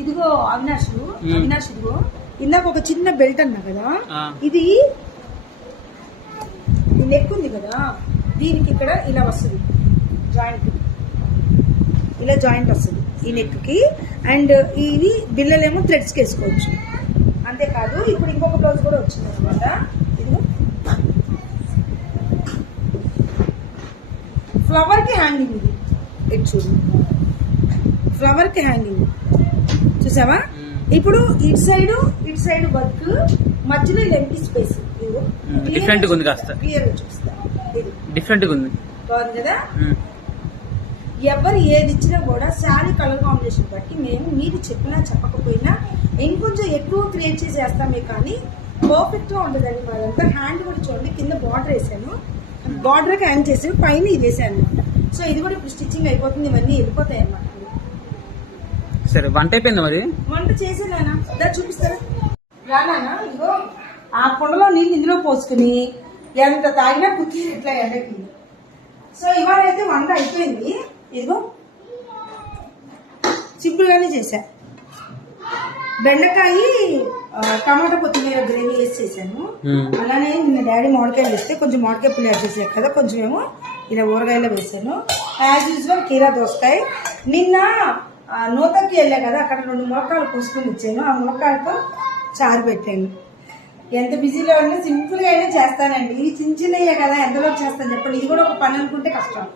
ఇదిగో అవినాష్ ఇదిగో ఇందాక ఒక చిన్న బెల్ట్ అన్నా కదా, ఇది నెక్ ఉంది కదా, దీనికి ఇక్కడ ఇలా వస్తుంది జాయింట్, ఇలా జాయింట్ వస్తుంది ఈ నెక్ కి. అండ్ ఇది బిల్లలేమో థ్రెడ్స్ కి వేసుకోవచ్చు. అంతేకాదు ఇప్పుడు ఇంకొక బ్లౌజ్ కూడా వచ్చింది అనమాట. ఇదిగో ఫ్లవర్ కి హ్యాంగింగ్, ఇది ఇటు చూడు, ఫ్లవర్ కి హ్యాంగింగ్ చూసావా. ఇప్పుడు ఇటు సైడ్ వర్క్, మధ్యలో ఎంటీ స్పేస్. డిఫరెంట్ గా ఉంది, కాస్త క్లియర్ గా చూపిస్తా. డిఫరెంట్ గా ఉంది, బాగుంది కదా. ఎవరు ఏది ఇచ్చినా కూడా శారీ కలర్ కాంబినేషన్ బట్టి మేము మీరు చెప్పినా చెప్పకపోయినా ఇంకొంచెం ఎక్కువ క్రియేట్ చేసి వేస్తామే, కానీ పర్ఫెక్ట్ గా ఉంటుందండి మాదంతా. హ్యాండ్ కూడా చూడండి, కింద బార్డర్ వేసాను, బార్డర్ కి హ్యాండ్ చేసి పైన ఇది వేసాను అనమాట. సో ఇది కూడా ఇప్పుడు స్టిచ్చింగ్ అయిపోతుంది, ఇవన్నీ వెళ్ళిపోతాయి అన్నమాట. సరే, వంట అయిపోయింది మరి. వంట చేసేనా చూపిస్తారా రానా. ఇదిగో ఆ కుండలో నీళ్ళు ఇందులో పోసుకుని ఎంత తాగినా కుర్తీ ఎట్లా ఎండకి. సో ఇవాళ అయితే వంట అయిపోయింది. ఇదిగో సింపుల్గానే చేశా. బెండకాయ టమాటా కొత్తిమీర గ్రేవీ వేసి చేశాను. అలానే నిన్న డాడీ మామిడికాయలు వేస్తే కొంచెం మామిడికాయ పులి యాడ్ చేశాను కదా, కొంచెం ఏమో ఇలా ఊరగాయలో వేసాను. యాజ్ యూజువల్ కీరా దోసకాయ. నిన్న నూతకి వెళ్ళా కదా, అక్కడ 2 ములక్కాయలు పూసుకుని ఇచ్చాను, ఆ ములక్కాయలతో చారు పెట్టాను. ఎంత బిజీలో ఉన్నా సింపుల్ గా అయినా చేస్తానండి. ఇవి చిన్న చిన్నయ్యే కదా, ఎంతలో చేస్తాను చెప్పండి. ఇది కూడా ఒక పని అనుకుంటే కష్టం.